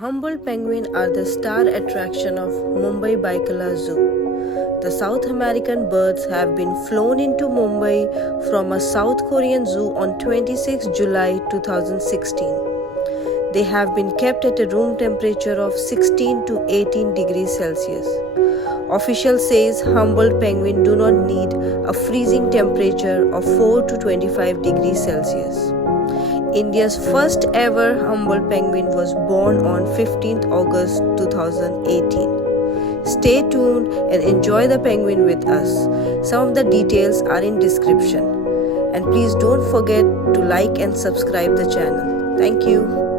Humboldt penguin are the star attraction of Mumbai Byculla Zoo. The South American birds have been flown into Mumbai from a South Korean zoo on 26 July 2016. They have been kept at a room temperature of 16 to 18 degrees Celsius. Official says Humboldt penguin do not need a freezing temperature of 4 to 25 degrees Celsius. India's first ever Humboldt penguin was born on 15th August 2018. Stay tuned and enjoy the penguin with us. Some of the details are in description. And please don't forget to like and subscribe the channel. Thank you.